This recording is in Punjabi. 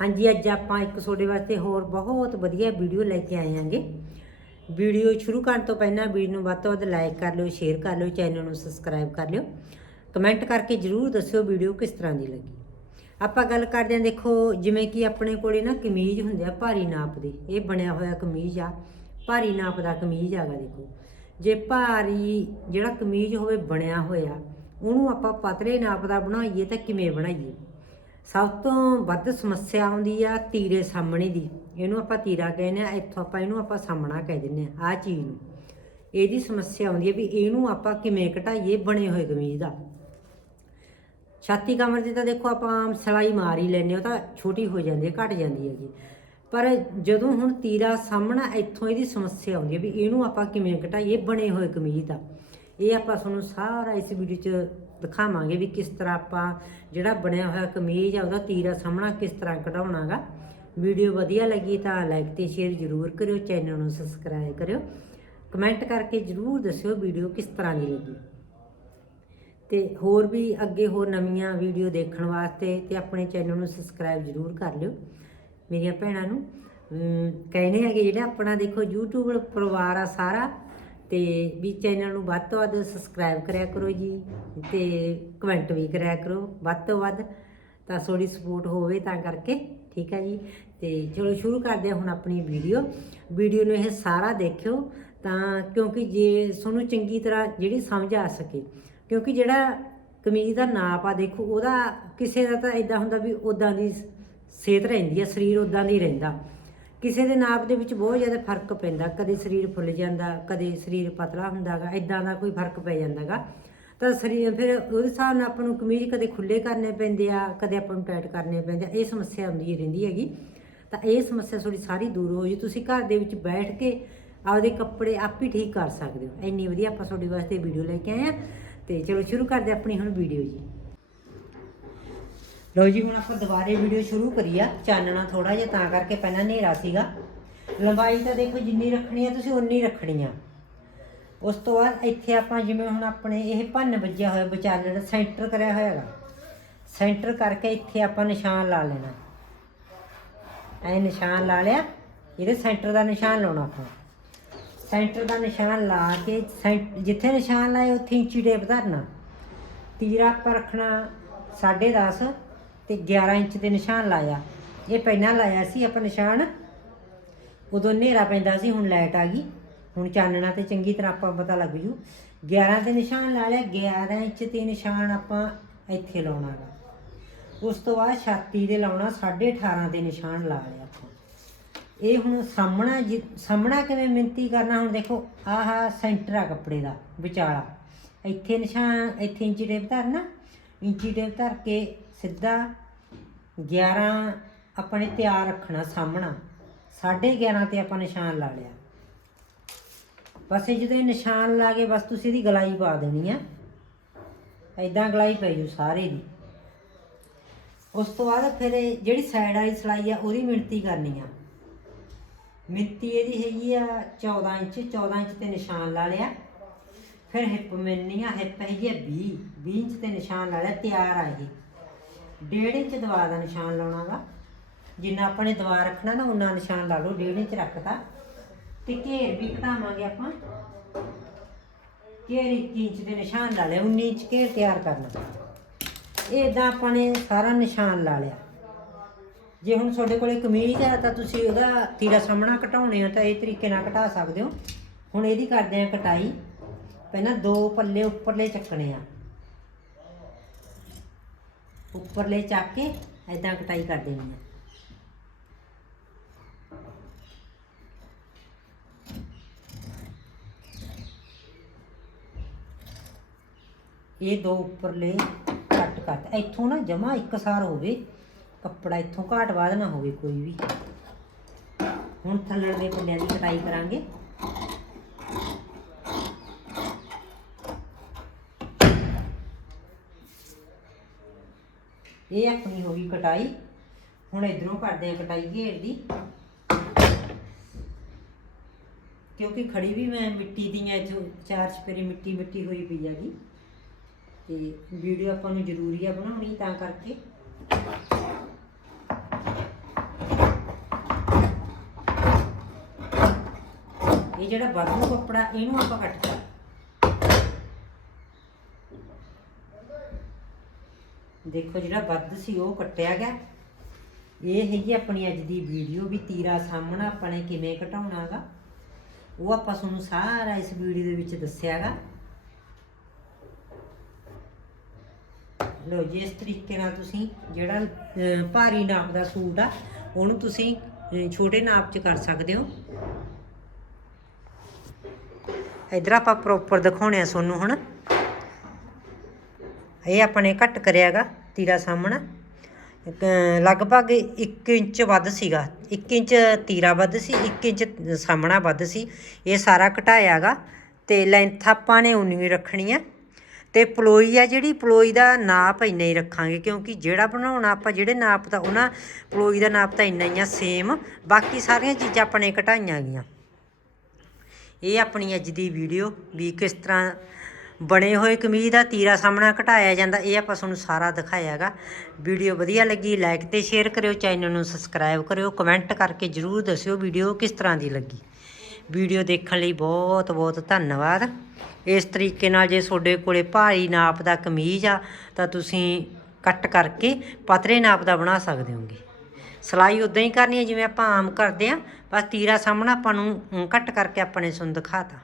ਹਾਂਜੀ, ਅੱਜ ਆਪਾਂ ਇੱਕ ਤੁਹਾਡੇ ਵਾਸਤੇ ਹੋਰ ਬਹੁਤ ਵਧੀਆ ਵੀਡੀਓ ਲੈ ਕੇ ਆਏ ਹਾਂਗੇ। ਵੀਡੀਓ ਸ਼ੁਰੂ ਕਰਨ ਤੋਂ ਪਹਿਲਾਂ ਵੀਡੀਓ ਨੂੰ ਵੱਧ ਤੋਂ ਵੱਧ ਲਾਈਕ ਕਰ ਲਿਓ ਸ਼ੇਅਰ ਕਰ ਲਿਓ ਚੈਨਲ ਨੂੰ ਸਬਸਕ੍ਰਾਈਬ ਕਰ ਲਿਓ। ਕਮੈਂਟ ਕਰਕੇ ਜਰੂਰ ਦੱਸਿਓ ਵੀਡੀਓ ਕਿਸ ਤਰ੍ਹਾਂ ਦੀ ਲੱਗੀ। ਆਪਾਂ ਗੱਲ ਕਰਦੇ ਹਾਂ, ਦੇਖੋ, ਜਿਵੇਂ ਕਿ ਆਪਣੇ ਕੋਲੇ ਨਾ ਕਮੀਜ਼ ਹੁੰਦੇ ਆ ਭਾਰੀ ਨਾਪ ਦੇ। ਇਹ ਬਣਿਆ ਹੋਇਆ ਕਮੀਜ਼ ਆ, ਭਾਰੀ ਨਾਪ ਦਾ ਕਮੀਜ਼ ਆਗਾ ਦੇਖੋ। ਜੇ ਭਾਰੀ ਜਿਹੜਾ ਕਮੀਜ਼ ਹੋਵੇ, ਬਣਿਆ ਹੋਇਆ, ਉਹਨੂੰ ਆਪਾਂ ਪਤਲੇ ਨਾਪ ਦਾ ਬਣਾਈਏ ਤਾਂ ਕਿਵੇਂ ਬਣਾਈਏ? ਸਭ ਤੋਂ ਵੱਧ ਸਮੱਸਿਆ ਆਉਂਦੀ ਆ ਤੀਰੇ ਸਾਹਮਣੇ ਦੀ। ਇਹਨੂੰ ਆਪਾਂ ਤੀਰਾ ਕਹਿੰਦੇ ਆ, ਇੱਥੋਂ ਆਪਾਂ ਇਹਨੂੰ ਆਪਾਂ ਸਾਹਮਣਾ ਕਹਿ ਦਿੰਦੇ ਆ ਆ ਚੀਜ਼ ਨੂੰ। ਇਹਦੀ ਸਮੱਸਿਆ ਆਉਂਦੀ ਹੈ ਵੀ ਇਹਨੂੰ ਆਪਾਂ ਕਿਵੇਂ ਘਟਾਈਏ ਬਣੇ ਹੋਏ ਕਮੀਜ਼ ਦਾ। ਛਾਤੀ ਕਮਰ ਦੀ ਤਾਂ ਦੇਖੋ ਆਪਾਂ ਆਮ ਸਲਾਈ ਮਾਰ ਹੀ ਲੈਂਦੇ ਹਾਂ ਉਹ ਤਾਂ ਛੋਟੀ ਹੋ ਜਾਂਦੀ ਹੈ ਘਟ ਜਾਂਦੀ ਹੈਗੀ। ਪਰ ਜਦੋਂ ਹੁਣ ਤੀਰਾ ਸਾਹਮਣਾ, ਇੱਥੋਂ ਇਹਦੀ ਸਮੱਸਿਆ ਆਉਂਦੀ ਹੈ ਵੀ ਇਹਨੂੰ ਆਪਾਂ ਕਿਵੇਂ ਘਟਾਈਏ ਬਣੇ ਹੋਏ ਕਮੀਜ਼ ਦਾ। ਇਹ ਆਪਾਂ ਤੁਹਾਨੂੰ ਸਾਰਾ ਇਸ ਵੀਡੀਓ 'ਚ ਦਿਖਾਵਾਂਗੇ ਵੀ ਕਿਸ ਤਰ੍ਹਾਂ ਆਪਾਂ ਜਿਹੜਾ ਬਣਿਆ ਹੋਇਆ ਕਮੀਜ਼ ਆ, ਉਹਦਾ ਤੀਰਾ ਸਾਹਮਣਾ ਕਿਸ ਤਰ੍ਹਾਂ ਕਢਾਉਣਾਗਾ। ਵੀਡੀਓ ਵਧੀਆ ਲੱਗੀ ਤਾਂ ਲਾਈਕ ਤੇ ਸ਼ੇਅਰ ਜ਼ਰੂਰ ਕਰਿਓ ਚੈਨਲ ਨੂੰ ਸਬਸਕ੍ਰਾਈਬ ਕਰਿਓ। ਕਮੈਂਟ ਕਰਕੇ ਜ਼ਰੂਰ ਦੱਸਿਓ ਵੀਡੀਓ ਕਿਸ ਤਰ੍ਹਾਂ ਦੀ ਲੱਗੀ। ਤੇ ਹੋਰ ਵੀ ਅੱਗੇ ਹੋਰ ਨਵੀਆਂ ਵੀਡੀਓ ਦੇਖਣ ਵਾਸਤੇ ਤੇ ਆਪਣੇ ਚੈਨਲ ਨੂੰ ਸਬਸਕ੍ਰਾਈਬ ਜ਼ਰੂਰ ਕਰ ਲਿਓ ਮੇਰੀਆਂ ਭੈਣਾਂ ਨੂੰ। ਕਹਿੰਦੇ ਕਹਿੰਦੇ ਕਿ ਜਿਹੜਾ ਆਪਣਾ ਦੇਖੋ YouTube ਪਰਿਵਾਰ ਆ ਸਾਰਾ ਤੇ ਵੀ ਚੈਨਲ ਨੂੰ ਵੱਧ ਤੋਂ ਵੱਧ ਸਬਸਕ੍ਰਾਈਬ ਕਰਿਆ ਕਰੋ ਜੀ ਤੇ ਕਮੈਂਟ ਵੀ ਕਰਿਆ ਕਰੋ ਵੱਧ ਤੋਂ ਵੱਧ ਤਾਂ ਥੋੜੀ ਸਪੋਰਟ ਹੋਵੇ ਤਾਂ ਕਰਕੇ, ਠੀਕ ਹੈ ਜੀ? ਤੇ ਚਲੋ ਸ਼ੁਰੂ ਕਰਦੇ ਹਾਂ ਹੁਣ ਆਪਣੀ ਵੀਡੀਓ ਵੀਡੀਓ ਨੂੰ ਇਹ ਸਾਰਾ ਦੇਖਿਓ ਤਾਂ ਕਿਉਂਕਿ ਜੇ ਤੁਹਾਨੂੰ ਚੰਗੀ ਤਰ੍ਹਾਂ ਜਿਹੜੀ ਸਮਝ ਆ ਸਕੇ, ਕਿਉਂਕਿ ਜਿਹੜਾ ਕਮੀਜ਼ ਦਾ ਨਾਪ ਆ ਦੇਖੋ ਉਹਦਾ ਕਿਸੇ ਦਾ ਤਾਂ ਇਦਾਂ ਹੁੰਦਾ ਵੀ ਉਦਾਂ ਦੀ ਸਿਹਤ ਰਹਿੰਦੀ ਆ, ਸਰੀਰ ਉਦਾਂ ਦੀ ਰਹਿੰਦਾ। ਕਿਸੇ ਦੇ ਨਾਪ ਦੇ ਵਿੱਚ ਬਹੁਤ ਜ਼ਿਆਦਾ ਫ਼ਰਕ ਪੈਂਦਾ, ਕਦੇ ਸਰੀਰ ਫੁੱਲ ਜਾਂਦਾ, ਕਦੇ ਸਰੀਰ ਪਤਲਾ ਹੁੰਦਾਗਾ ਇਦਾਂ ਦਾ ਕੋਈ ਫ਼ਰਕ ਪੈ ਜਾਂਦਾਗਾ ਤਾਂ ਸਰੀਰ, ਫਿਰ ਉਹਦੇ ਹਿਸਾਬ ਨਾਲ ਆਪਾਂ ਨੂੰ ਕਮੀਜ਼ ਕਦੇ ਖੁੱਲੇ ਕਰਨੇ ਪੈਂਦੇ ਆ, ਕਦੇ ਆਪਾਂ ਨੂੰ ਟਾਈਟ ਕਰਨੇ ਪੈਂਦੇ ਆ, ਇਹ ਸਮੱਸਿਆ ਹੁੰਦੀ ਰਹਿੰਦੀ ਹੈਗੀ। ਤਾਂ ਇਹ ਸਮੱਸਿਆ ਥੋੜੀ ਸਾਰੀ ਦੂਰ ਹੋ ਜੀ ਤੁਸੀਂ ਘਰ ਦੇ ਵਿੱਚ ਬੈਠ ਕੇ ਆਪਦੇ ਕੱਪੜੇ ਆਪ ਹੀ ਠੀਕ ਕਰ ਸਕਦੇ ਹੋ। ਇੰਨੀ ਵਧੀਆ ਆਪਾਂ ਤੁਹਾਡੇ ਵਾਸਤੇ ਵੀਡੀਓ ਲੈ ਕੇ ਆਏ ਆ ਤੇ ਚਲੋ ਸ਼ੁਰੂ ਕਰਦੇ ਆਪਣੀ ਹੁਣ ਵੀਡੀਓ ਜੀ। ਲਓ ਜੀ, ਹੁਣ ਆਪਾਂ ਦੁਬਾਰੇ ਵੀਡੀਓ ਸ਼ੁਰੂ ਕਰੀ ਆ ਚਾਨਣਾ ਥੋੜਾ ਜਿਹਾ, ਤਾਂ ਕਰਕੇ ਪਹਿਲਾਂ ਹਨੇਰਾ ਸੀਗਾ। ਲੰਬਾਈ ਤਾਂ ਦੇਖੋ ਜਿੰਨੀ ਰੱਖਣੀ ਆ, ਤੁਸੀਂ ਉਨੀ ਰੱਖਣੀ ਆ। ਉਸ ਤੋਂ ਬਾਅਦ ਇੱਥੇ ਆਪਾਂ ਜਿਵੇਂ ਹੁਣ ਆਪਣੇ ਇਹ ਭੰਨ ਵੱਜਿਆ ਹੋਇਆ ਵਿਚਾਲਣ ਸੈਂਟਰ ਕਰਿਆ ਹੋਇਆ ਹੈਗਾ। ਸੈਂਟਰ ਕਰਕੇ ਇੱਥੇ ਆਪਾਂ ਨਿਸ਼ਾਨ ਲਾ ਲੈਣਾ। ਐ ਨਿਸ਼ਾਨ ਲਾ ਲਿਆ, ਇਹਦੇ ਸੈਂਟਰ ਦਾ ਨਿਸ਼ਾਨ ਲਾਉਣਾ ਆਪਾਂ। ਸੈਂਟਰ ਦਾ ਨਿਸ਼ਾਨ ਲਾ ਕੇ ਸੈਂ- ਜਿੱਥੇ ਨਿਸ਼ਾਨ ਲਾਏ ਉੱਥੇ ਇੰਚੀ ਟੇਪ ਧਰਨਾ। ਤੀਰਾ ਆਪਾਂ ਰੱਖਣਾ 10.5 ਤੇ 11 ਇੰਚ ਦੇ ਨਿਸ਼ਾਨ ਲਾਇਆ। ਇਹ ਪਹਿਲਾਂ ਲਾਇਆ ਸੀ ਆਪਾਂ ਨਿਸ਼ਾਨ। ਉਦੋਂ ਹਨੇਰਾ ਪੈਂਦਾ ਸੀ, ਹੁਣ ਲਾਈਟ ਆ ਗਈ। ਹੁਣ ਚਾਨਣਾ ਤੇ ਚੰਗੀ ਤਰ੍ਹਾਂ ਆਪਾਂ ਪਤਾ ਲੱਗ ਜੂ। 11 ਤੇ ਨਿਸ਼ਾਨ ਲਾ ਲਿਆ 11 ਇੰਚ ਤੇ ਨਿਸ਼ਾਨ ਆਪਾਂ ਇੱਥੇ ਲਾਉਣਾ ਗਾ। ਉਸ ਤੋਂ ਬਾਅਦ ਛਾਤੀ ਦੇ ਲਾਉਣਾ 18.5 ਦੇ ਨਿਸ਼ਾਨ ਲਾ ਲਿਆ ਆਪਾਂ। ਇਹ ਹੁਣ ਸਾਹਮਣਾ ਜਿ- ਸਾਹਮਣਾ ਕਿਵੇਂ ਮਿੰਤੀ ਕਰਨਾ, ਹੁਣ ਦੇਖੋ, ਆਹ ਸੈਂਟਰ ਆ ਕੱਪੜੇ ਦਾ, ਵਿਚਾਲਾ। ਇੱਥੇ ਨਿਸ਼ਾਨ, ਇੱਥੇ ਇੰਚੀ ਟੇਪ ਧਰਨਾ, ਇੰਚੀ ਟੇਪ ਧਰ ਕੇ ਸਿੱਧਾ 11 ਨੇ ਤਿਆਰ ਰੱਖਣਾ ਸਾਹਮਣਾ। 11.5 ਤੇ ਆਪਾਂ ਨਿਸ਼ਾਨ ਲਾ ਲਿਆ। ਬਸ ਇਹ ਜਦੋਂ ਇਹ ਨਿਸ਼ਾਨ ਲਾ ਕੇ ਬਸ ਤੁਸੀਂ ਇਹਦੀ ਗਲਾਈ ਪਾ ਦੇਣੀ ਆ। ਐਦਾਂ ਗਲਾਈ ਪੈ ਜੂ ਸਾਰੇ ਦੀ। ਉਸ ਤੋਂ ਬਾਅਦ ਫਿਰ ਜਿਹੜੀ ਸਾਈਡ ਵਾਲੀ ਸਲਾਈ ਆ, ਉਹਦੀ ਮਿਣਤੀ ਕਰਨੀ ਆ। ਮਿੱਤੀ ਇਹਦੀ ਹੈਗੀ ਆ 14 ਇੰਚ 14 ਇੰਚ ਤੇ ਨਿਸ਼ਾਨ ਲਾ ਲਿਆ। ਫਿਰ ਹਿੱਪ ਮਿਲਣੀ ਆ ਹਿੱਪ ਹੈਗੀ ਆ 20 20 ਇੰਚ ਤੇ ਨਿਸ਼ਾਨ ਲਾ ਲਿਆ, ਤਿਆਰ ਆ ਇਹ। ਡੇਢ ਇੰਚ ਦਵਾ ਦਾ ਨਿਸ਼ਾਨ ਲਾਉਣਾ ਵਾ। ਜਿੰਨਾ ਆਪਾਂ ਨੇ ਦਵਾ ਰੱਖਣਾ ਨਾ, ਉਨਾ ਨਿਸ਼ਾਨ ਲਾ ਲਓ, ਡੇਢ ਇੰਚ ਰੱਖਤਾ। ਤੇ ਘੇਰ ਵੀ ਘਟਾਵਾਂਗੇ ਆਪਾਂ। ਘੇਰ 21 ਇੰਚ ਦੇ ਨਿਸ਼ਾਨ ਲਾ ਲਿਆ 19 ਇੰਚ ਘੇਰ ਤਿਆਰ ਕਰਨਾ ਇਹ ਇਦਾਂ ਆਪਾਂ ਨੇ ਸਾਰਾ ਨਿਸ਼ਾਨ ਲਾ ਲਿਆ। ਜੇ ਹੁਣ ਤੁਹਾਡੇ ਕੋਲੇ ਕਮੀਜ਼ ਹੈ, ਤਾਂ ਤੁਸੀਂ ਉਹਦਾ ਤੀਰਾ ਸਾਹਮਣਾ ਘਟਾਉਣੇ ਆ, ਤਾਂ ਇਹ ਤਰੀਕੇ ਨਾਲ ਘਟਾ ਸਕਦੇ ਹੋ। ਹੁਣ ਇਹਦੀ ਕਰਦੇ ਆ ਕਟਾਈ। ਪਹਿਲਾਂ ਦੋ ਪੱਲੇ ਉੱਪਰਲੇ ਚੱਕਣੇ ਆ। ਉੱਪਰਲੇ ਚੱਕ ਕੇ ਐਦਾਂ ਕਟਾਈ ਕਰ ਦੇਣੀ ਹੈ ਇਹ ਦੋ ਉੱਪਰਲੇ ਕੱਟ ਕੱਟ। ਇੱਥੋਂ ਨਾ ਜਮਾ ਇੱਕਸਾਰ ਹੋਵੇ, ਕੱਪੜਾ ਇੱਥੋਂ ਘਾਟ ਬਾਅਦ ਨਾ ਹੋਵੇ ਕੋਈ ਵੀ। ਹੁਣ ਥੱਲੜ ਦੇ ਪੱਲਿਆਂ ਦੀ ਕਟਾਈ ਕਰਾਂਗੇ। ਇਹ ਆਪਣੀ ਹੋ ਗਈ ਕਟਾਈ। ਹੁਣ ਇਧਰੋਂ ਕਰਦੇ ਆ ਕਟਾਈ ਘੇਰ ਦੀ। ਕਿਉਂਕਿ ਖੜੀ ਵੀ ਮੈਂ ਮਿੱਟੀ ਦੀਆਂ ਇਥੋਂ ਚਾਰ ਚਪੇਰੇ ਮਿੱਟੀ ਮਿੱਟੀ ਹੋਈ ਪਈ ਹੈਗੀ। ਤੇ ਵੀਡੀਓ ਆਪਾਂ ਨੂੰ ਜ਼ਰੂਰੀ ਆ ਬਣਾਉਣੀ ਤਾਂ ਕਰਕੇ। ਇਹ ਜਿਹੜਾ ਵਾਧੂ ਕੱਪੜਾ, ਇਹਨੂੰ ਆਪਾਂ ਕੱਟ ਕਰ ਦੇਖੋ ਜਿਹੜਾ ਵੱਧ ਸੀ ਉਹ ਕੱਟਿਆ ਗਿਆ। ਇਹ ਹੈਗੀ ਆਪਣੀ ਅੱਜ ਦੀ ਵੀਡੀਓ ਵੀ ਤੀਰਾ ਸਾਹਮਣਾ ਆਪਾਂ ਨੇ ਕਿਵੇਂ ਘਟਾਉਣਾਗਾ ਉਹ ਆਪਾਂ ਤੁਹਾਨੂੰ ਸਾਰਾ ਇਸ ਵੀਡੀਓ ਦੇ ਵਿੱਚ ਦੱਸਿਆਗਾ ਲੋ ਜੀ, ਇਸ ਤਰੀਕੇ ਨਾਲ ਤੁਸੀਂ ਜਿਹੜਾ ਭਾਰੀ ਨਾਪ ਦਾ ਸੂਟ ਆ, ਉਹਨੂੰ ਤੁਸੀਂ ਛੋਟੇ ਨਾਪ 'ਚ ਕਰ ਸਕਦੇ ਹੋ। ਇਧਰ ਆਪਾਂ ਪ੍ਰੋਪਰ ਦਿਖਾਉਣੇ ਆ ਤੁਹਾਨੂੰ ਹੁਣ। ਇਹ ਆਪਾਂ ਆਪਣੇ ਕੱਟ ਕਰਿਆਗਾ ਤੀਰਾ ਸਾਹਮਣਾ ਲਗਭਗ 1 ਇੰਚ ਵੱਧ ਸੀਗਾ। 1 ਇੰਚ ਤੀਰਾ ਵੱਧ ਸੀ 1 ਇੰਚ ਸਾਹਮਣਾ ਵੱਧ ਸੀ। ਇਹ ਸਾਰਾ ਘਟਾਇਆਗਾ ਤੇ ਲੈਂਥ ਆਪਾਂ ਨੇ ਉਨੀ ਹੀ ਰੱਖਣੀ ਆ। ਤੇ ਪਲੋਈ ਆ ਜਿਹੜੀ, ਪਲੋਈ ਦਾ ਨਾਪ ਇੰਨਾ ਹੀ ਰੱਖਾਂਗੇ ਕਿਉਂਕਿ ਜਿਹੜਾ ਬਣਾਉਣਾ ਆਪਾਂ ਜਿਹੜੇ ਨਾਪ ਦਾ ਉਹਨਾਂ ਪਲੋਈ ਦਾ ਨਾਪ ਤਾਂ ਇੰਨਾ ਹੀ ਆ ਸੇਮ ਬਾਕੀ ਸਾਰੀਆਂ ਚੀਜ਼ਾਂ ਆਪਾਂ ਨੇ ਘਟਾਈਆਂ ਗਈਆਂ। ਇਹ ਆਪਣੀ ਅੱਜ ਦੀ ਵੀਡੀਓ ਵੀ ਕਿਸ ਤਰ੍ਹਾਂ ਬਣੇ ਹੋਏ ਕਮੀਜ਼ ਦਾ ਤੀਰਾ ਸਾਹਮਣਾ ਘਟਾਇਆ ਜਾਂਦਾ ਇਹ ਆਪਾਂ ਤੁਹਾਨੂੰ ਸਾਰਾ ਦਿਖਾਇਆਗਾ। ਵੀਡੀਓ ਵਧੀਆ ਲੱਗੀ ਲਾਈਕ ਤੇ ਸ਼ੇਅਰ ਕਰਿਓ ਚੈਨਲ ਨੂੰ ਸਬਸਕ੍ਰਾਈਬ ਕਰਿਓ ਕਮੈਂਟ ਕਰਕੇ ਜਰੂਰ ਦੱਸਿਓ ਵੀਡੀਓ ਕਿਸ ਤਰ੍ਹਾਂ ਦੀ ਲੱਗੀ। ਵੀਡੀਓ ਦੇਖਣ ਲਈ ਬਹੁਤ ਬਹੁਤ ਧੰਨਵਾਦ। ਇਸ ਤਰੀਕੇ ਨਾਲ ਜੇ ਤੁਹਾਡੇ ਕੋਲੇ ਭਾਰੀ ਨਾਪ ਦਾ ਕਮੀਜ਼ ਆ ਤਾਂ ਤੁਸੀਂ ਕੱਟ ਕਰਕੇ ਪਤਲੇ ਨਾਪ ਦਾ ਬਣਾ ਸਕਦੇ ਹੋਗੇ। ਸਿਲਾਈ ਉਦਾਂ ਹੀ ਕਰਨੀ ਹੈ ਜਿਵੇਂ ਆਪਾਂ ਆਮ ਕਰਦੇ ਆ ਬਸ ਤੀਰਾ ਸਾਹਮਣਾ ਆਪਾਂ ਨੂੰ ਅਮ, ਕੱਟ ਕਰਕੇ ਆਪਣੇ ਸੁਣ ਤੁਹਾਨੂੰ ਦਿਖਾਤਾ।